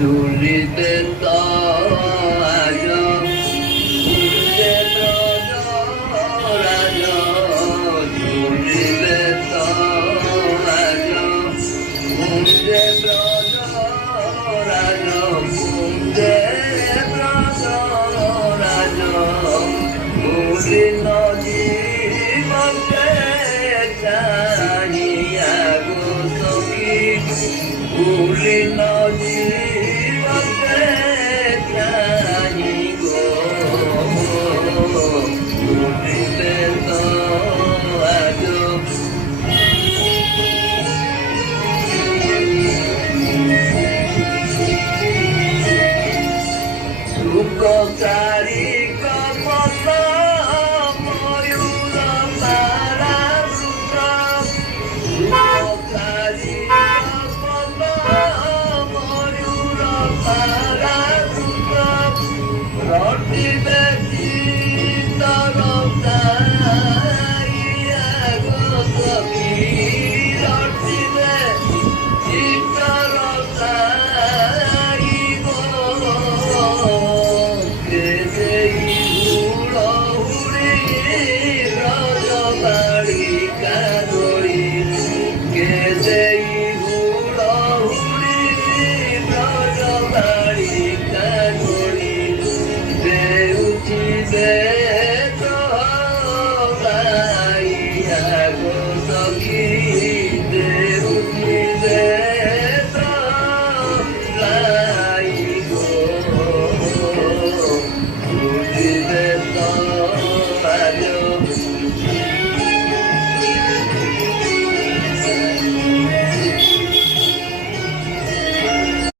ঝুলিতে তাজ উঠে ব্রজরাজ ঝুলিতে তাজ উঠে ব্রজরাজ উঠে ব্রজরাজ মুড়ি নদী মধ্যে চাহিয়া গো সখী মুড়ি নদী মধ্যে চাহি গো মুড়িতে তো আজ সুপ্রচারী কমল ময়ূর তারা সুপ্রচারী কমল ময়ূর তারা রটিবে চিতর